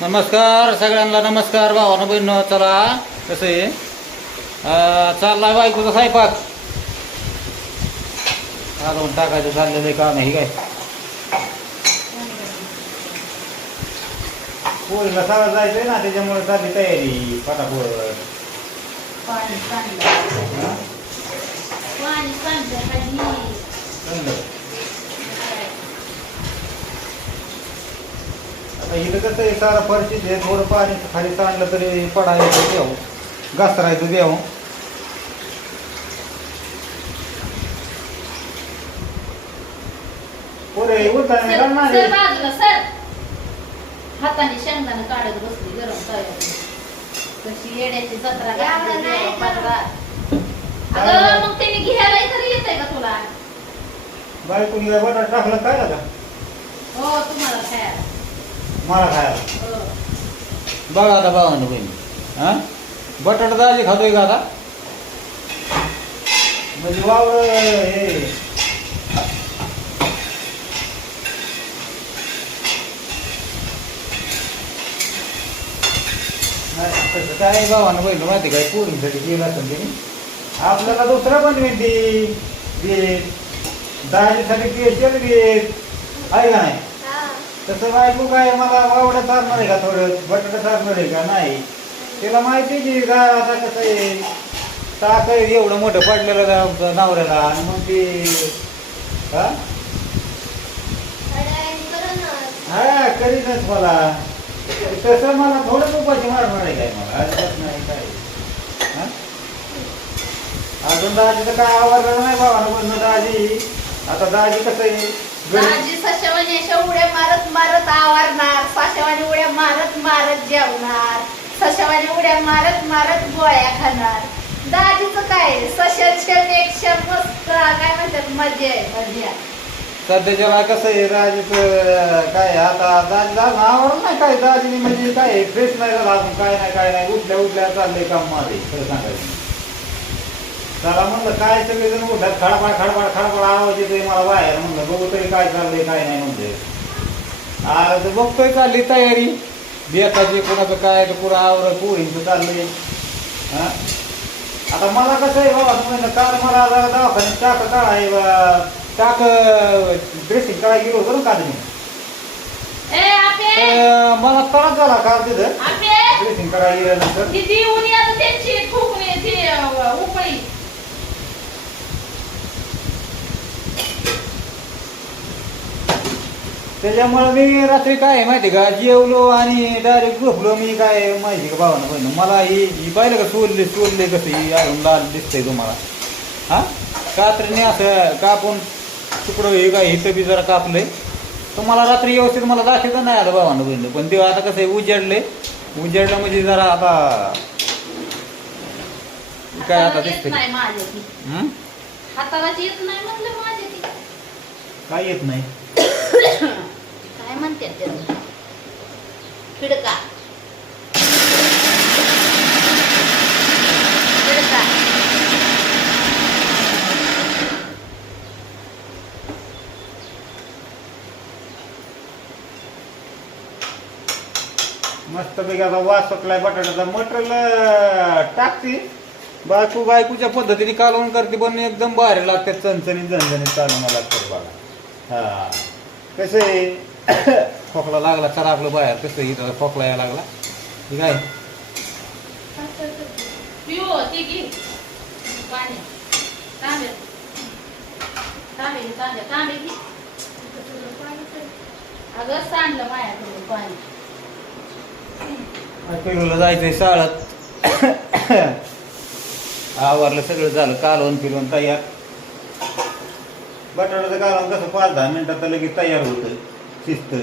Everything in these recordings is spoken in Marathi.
नमस्कार सगळ्यांना नमस्कार भावानं बहिण चला. कसं आहे? अं, चाललाय बायकोचा स्वयंपाक. घालून टाकायचं चाललेलं आहे काम आहे काय? पोरीला सगळं जायचंय ना त्याच्यामुळे चालली तयारी पटापट पाणी सांडलं हा? पाणी सांडलं खाली समजलं. आता इथं कसं आहे सारा फरशीच आहे थोडं पाणी खाली सांडलं तरी पडायचं देऊ घसरायचं देऊ पोरे उलटा नाही सर करणार सर आहे. बाजूला सर. हाताने शेंगदाणा काढत बसली गरम तव्यावर कशी येड्याची जत्रा घातली देवा पदरा. अगं मग त्यांनी घ्यायला तरी येतंय का तुला? बायकोनी काय बटाटा टाकलं काय का? हो तुम्हाला खायला. मला खायला हो. बघा आता भावानं बहिणी हा बटाटा दाजी खातोय का आता म्हणजे वावर हे नाही, तसं काय भावानं बहिणी माहिती काय पोरींसाठी केलं असेल त्यांनी आपल्याला दुसरं पण मिळते देत दाजीसाठी पेशल देत आहे का नाही तसं बायको काय मला वावडं चालणार आहे का थोडं? बटाटा चालणार आहे का? नाही. तिला माहिती आहे की आता कसं आहे ताक आहे एवढं मोठं पडलेलं का आमचं नवऱ्याला आणि मग ते हा? हा करीनच मला. तसं मला थोडं उपाशी मारणार आहे काय मला? अजिबात नाही काय. अजून दाजीचं काय आवडलं नाही बाबा बोलणं दाजी. आता दाजी कसं आहे? दाजी सशावानी अशा उड्या मारत मारत आवारणार. साशावानी उड्या मारत मारत जेवणार. सशावानी उड्या मारत मारत गोळ्या खाणार. दाजीचं काय? सशाच्या पेक्षा मस्त. काय म्हणतात? मजा आहे मजा सध्याच्याला कसं आहे दाजीचं काय आता दाजी दाज आवडत नाही काय? दाजीने म्हणजे काय फ्रेश नाही झाला अजून. काय नाही काय नाही. उठल्या उठल्या चाललंय काम माझे. खरं सांगायचं. त्याला म्हणलं काय सगळेजण उठल्यात खडपाड खडपाड खडपाड आवाज येतोय मला बाहेर. म्हणलं बघू तरी काय चाललंय काय नाही म्हणलं. आज बघतोय चालली तयारी? बेताची कोणाचं काय पुरा आवर पोरींचं चाललंय. हा? आता मला कसं आहे बाबा तुम्ही काल मला दवाखान्यात टाक काय टाक ड्रेसिंग करायला गेलो होतो ना काल मी. मला त्रास झाला काल तिथं ड्रेसिंग करायला गेल्यानंतर ती देऊन या तर त्यांची ठोकणे ती अं, उपळी त्याच्यामुळे मी रात्री काय माहिती का? जेवलो आणि डायरेक्ट झोपलो मी काय माहिती का भावानं? बहिण मला ही ही पाहिलं का सोलले सोलले कसं ही अजून लाल दिसतंय तुम्हाला? हा? कात्रीने असं कापून तुकडं हे काय इथं बी जरा कापलंय. तुम्हाला रात्री व्यवस्थित मला दाखवता नाही आलं भावानं बहिण पण तेव्हा आता कसं आहे उजाडलंय उजाडलं म्हणजे जरा आता काय आता दिसतंय. ती. ती. काय येत नाही? काय म्हणतात त्याला खिडका. खिडका. मस्त बेगाचा आता वास सुटलाय बटाट्याचा. मटेरियल टाकते. बायको बायकोच्या पद्धतीने कालवण करते पण एकदम भारी लागते. चणचणीत झणझणीत कालवण लागतात बघा. हा. कसं आहे? खोकला लागला चला आपलं बाहेर कसं इथं खोकला यायला लागला? ठीक आहे अगं सांडलं माझ्याकडून पाणी. पिरूला जायचंय शाळेत. आवरलं सगळं झालं कालवण पिलवण तयार. बटाट्याचं कालवण कसं पाच दहा मिनिटात लगेच तयार होतं. शिस्त.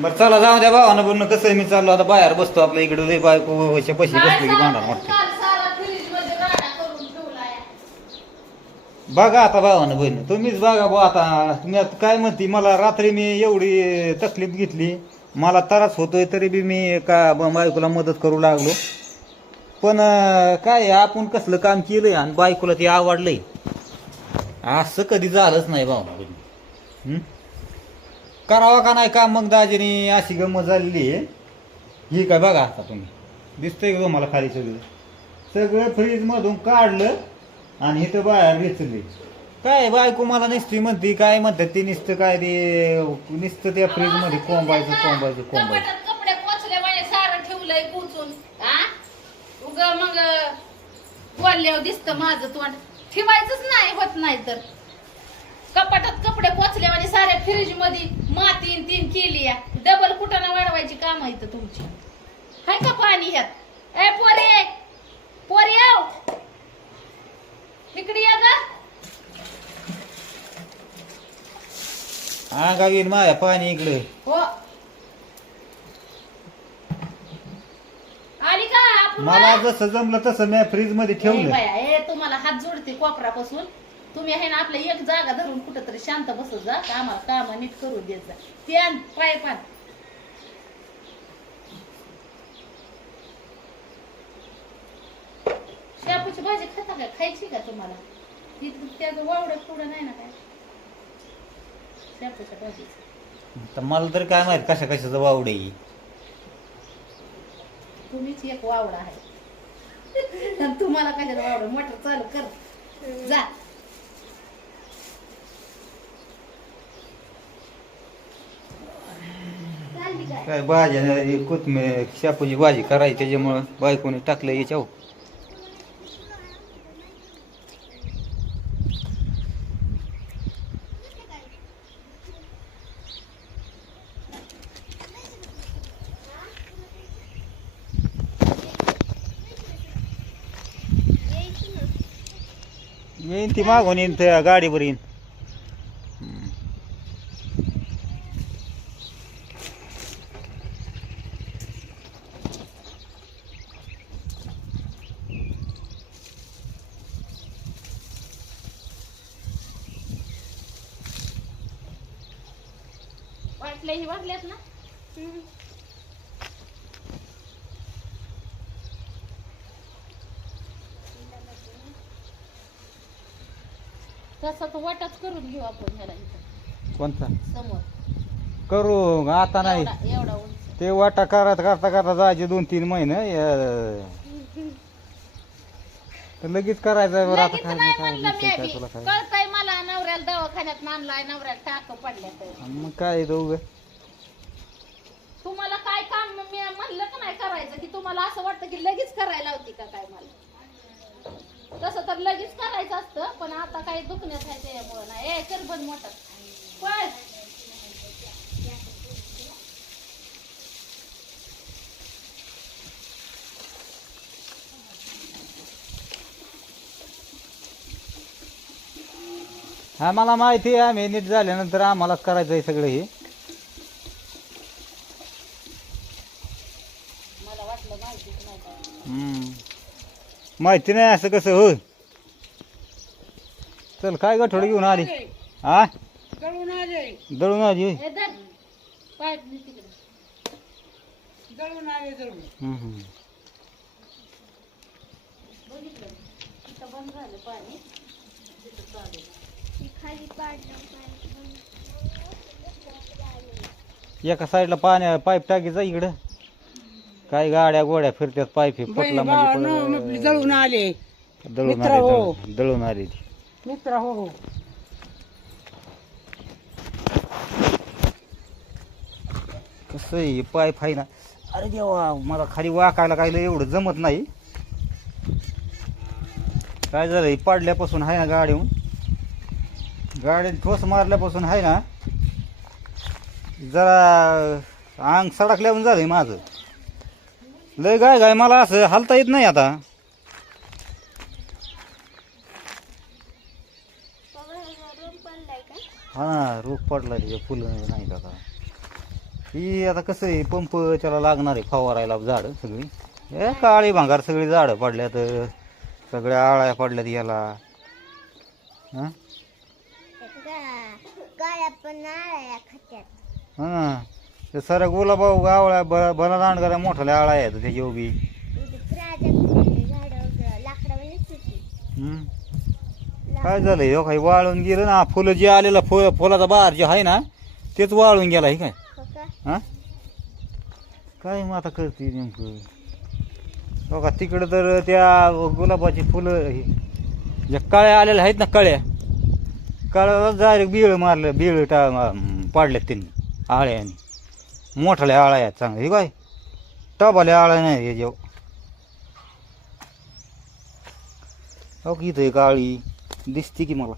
बरं चला जाऊ द्या भावानं बोलणं. कसं आहे मी चाललो आता बाहेर बसतो आपल्या इकडे. लय बायको पैसे पैसे बसले की भांडण वाटते. काल सारा फ्रीजमध्ये गाडा करून ठेवलाय बघा आता भावानं बहिण तुम्हीच बघा बा आता. तुम्ही आता काय म्हणते मला रात्री मी एवढी तकलीफ घेतली. मला त्रास होतोय तरी बी मी का ब- बायकोला मदत करू लागलो. पण अं, काय आपण कसलं काम केलंय आणि बायकोला ते आवडलंय. असं कधी झालंच नाही भावना बहिणी हं? करावा का नाही का मग दाजीने? अशी गंमत झालेली आहे. ही काय बघा आता तुम्ही. दिसतंय का तुम्हाला खाली सगळं? सगळं फ्रीजमधून काढलं आणि इथं बाहेर वेचले काय बायको मला निसती म्हणते काय म्हणतात ती नुसतं काय ते नुसतं त्या फ्रीजमध्ये कोंबायचं कोंबायचं कोंबायचं. कपाटात कपडे पोचले सारं ठेवलंय पोचून हा उग मग बोलल्यावर दिसतं माझं तोंड. ठेवायचंच नाही होत नाही तर. कपाटात कपडे पोचले म्हणजे साऱ्या फ्रीजमध्ये माती तीन केली डबल कुटाणा वाढवायची काम आहे इथं तुमची. हाय का पाणी ह्यात? ए पोरे! पोरे इकडे या ग. अंगा येईल माझ्या पाणी इकडे? हो. आली का आपण मला जसं जमलं तसं मी फ्रीजमध्ये ठेवलं बाया, ए तुम्हाला हात जोडते कोपरापासून. तुम्ही आहे ना आपल्या एक जागा धरून कुठं तरी शांत बसत जा का आम्हाला काम नीट करू देत जा. ते आण पाय पान. शापूची भाजी खाता का? खायची का तुम्हाला? त्याचं वावडं पुढं नाही ना काय? शापूच्या भाजीचं. तर मला तर काय माहीत कशा कशाचं वावडे तुम्हीच एक वावडा आहे. आणि तुम्हाला काय वावडं? मोटर चालू कर. जा चालली काय? काय भाजी कोथमीर शापूची भाजी करायची त्याच्यामुळं बायकोने टाकलं याच्यावर येईन ती मागून येईन त्या गाडीवर येईन वाटल्या ही ना. तसं तर वाटाच करून घेऊ आपण ह्याला इथं. कोणता? समोर. करू आता नाही. एवढा एवढा उंच. ते वाटा करत करता करता जायचे दोन तीन महिने. अं, तर लगेच करायचं बरं आता लगेच काय नाही काय म्हणलं दिसेल मी काय बी. तुला काय? नवऱ्याला दवाखान्यात आणलाय नवऱ्याला टाक पडल्या तर मग काय उगा? तुम्हाला काय काम मी म्हणलं का नाही करायचं? की तुम्हाला असं वाटतं की लगेच करायला होती का काय मला? तसं तर लगेच करायचं असतं पण आता काही दुखण्यात आहे त्याच्यामुळं नाही. ए कर बंद मोटर पण मला माहिती आहे आम्ही नीट झाल्यानंतर आम्हालाच करायचं आहे सगळं हे. माहिती नाही असं कसं हो चल काय गठोड घेऊन आली? हा दळून आले आली होय? हम्म, हम्म. एका साईडला पाण्या पाईप टाकीचा इकडं. काय गाड्या गोड्या फिरतात पाईप हे भावानं म्हणजे दळून आले. दळून मित्र आली हो. दळून- दळून आली ती. मित्र हो हो. कसं आहे हे पाईप आहे ना. अरे देवा मला खाली वाकायला काय लय एवढं जमत नाही. काय झालं हे पाडल्यापासून आहे ना गाडीहून? गाडीने ठोस मारल्यापासून आहे ना जरा अंग सडकल्याहून झालंय माझं. लय गाय गाय मला असं हालता येत नाही आता. हा रोग पडला त्याच्या फुलं नाही का आता. ही आता कसं आहे पंप त्याला लागणार आहे फवारायला झाडं सगळी. हे काळी भांगार सगळी झाडं पडल्यात सगळ्या आळ्या पडल्यात याला. हा? पण आळ्या खात्यात हा. ते साऱ्या गुलाबा गावळ्या ब- बना दांडगाऱ्या मोठ्या आळ्या आहेत त्याच्या उभी. प्राजक्ताची झाडं लाकडावानीच होती हम्म. काय झालं हो काही वाळून गेलं ना? फुलं जे आलेलं फुल फुलाचा बहार जे आहे ना तेच वाळून गेला हे काय? हो का? हा? काय मग आता करते नेमकं? बघा तिकडं तर त्या गुलाबाची फुलं हे ज्या कळ्या आलेल्या आहेत ना कळ्या? कळ्याला डायरेक्ट बिळ मारलं बिळ टा पाडल्यात त्यांनी आळ्याने. मोठाल्या आळ्या आहेत चांगल्या. हे काय? टबाल्या आळ्या नाही याच्यावर हो की इथं एक आळी दिसते की मला.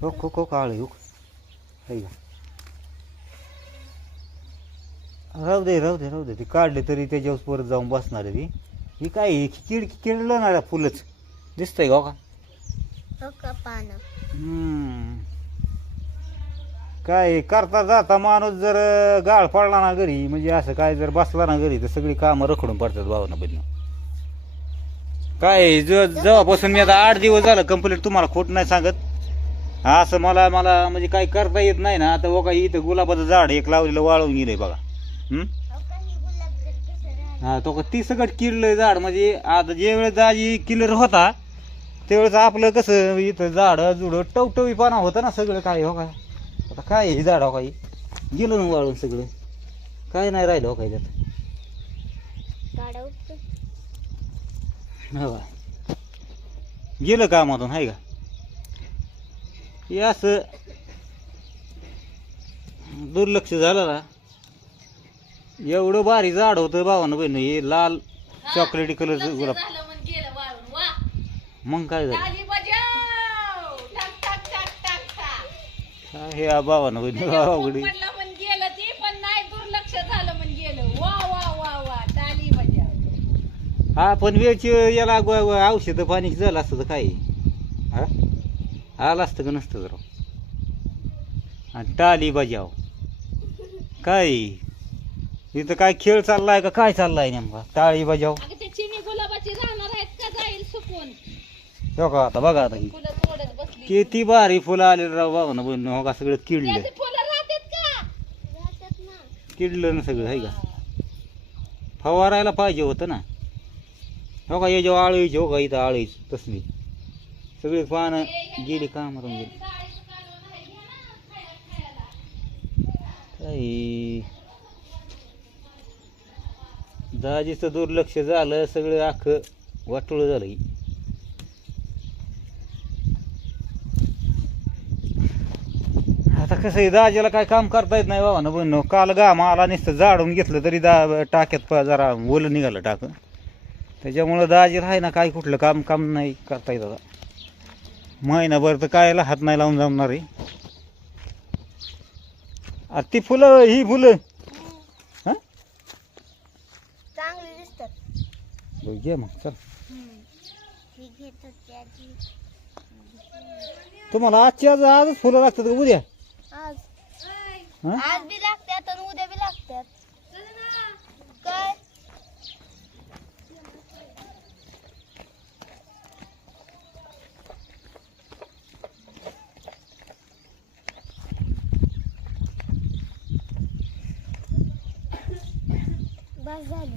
हो हो हो? काळी हो राहू दे राहू दे राहू दे. ती काढले तरी त्याच्यावर परत जाऊन बसणार आहे ती. ही काय ही किड किडलं ना फुलंच. दिसतंय का हो का? हो का पानं? काय करता जाता माणूस जर गाळ पडला ना घरी म्हणजे असं काय जर बसला ना घरी तर सगळी कामं रखडून पडतात भावना बदन काय ज जेव्हापासून मी आता आठ दिवस झालं कंप्लीट तुम्हाला खोट नाही सांगत. असं मला मला म्हणजे काही करता येत नाही ना. आता बघा इथं गुलाबाचं झाड एक लावलेलं वाळून गेलंय बघा. हा तो का ती सगळं किडलंय झाड. म्हणजे आता जे वेळेस आजी किलर होता त्यावेळेस आपलं कसं इथं झाड जुडं टवटवीपणा होतं ना सगळं काय हो काय? आता काय हे झाड हो काही गेलं ना वाळून सगळं. काय नाही राहिलं हो काय त्यात. हो का गेलं कामातून आहे का? हे असं दुर्लक्ष झालं ना. एवढं भारी झाड होतं भावानं बहिण हे लाल चॉकलेटी कलरचं गुलाब झालं मग गेलं वाळून वा मग काय झालं? काय हे आ भावानं बहिण हा पण वेळची याला औषधं पाणी झालं असतं तर काय? हा? आलं असतं का नसतं जरा आणि टाली बजाव. काय? इथं काय खेळ चाललाय का? काय चाललाय नेमका? टाळी बजाव अगं ते चिनी गुलाबाची राहणार आहेत का जाईल सुकून हो का आता बघा आता ही फुलं तोडत बसली किती भारी फुलं आले राव बाबा ना बहिण हो का सगळं किडलं त्याचे फुलं राहतात का राहतात ना किडलं ना सगळं आहे का फवारायला पाहिजे होतं ना हो का याच्या आळीची हो का इथं आळीच तसली सगळी पानं गेली कामातून गेली काही दाजीचं दुर्लक्ष झालं सगळं अख्खं वाटोळं झालं ही. आता कसं आहे दाजीला काय काम करता येत नाही बाबा ना काल घाम आला नुसतं जाडून घेतलं तरी दा टाक्यात प- जरा ओलं निघालं टाक. त्याच्यामुळं दाजीला आहे ना काय कुठलं काम काम नाही करता येत आता. महिनाभर तर कायला हात नाही लावून जमणार आहे. अरे ती फुलं ही फुलं. हा? चांगली दिसतात. बरं, घे मग चल. ही तुम्हाला आजची आज आजच फुलं लागतात का उद्या? हा? आज बी लागतात आणि उद्या बी लागतात काय? बस झालं.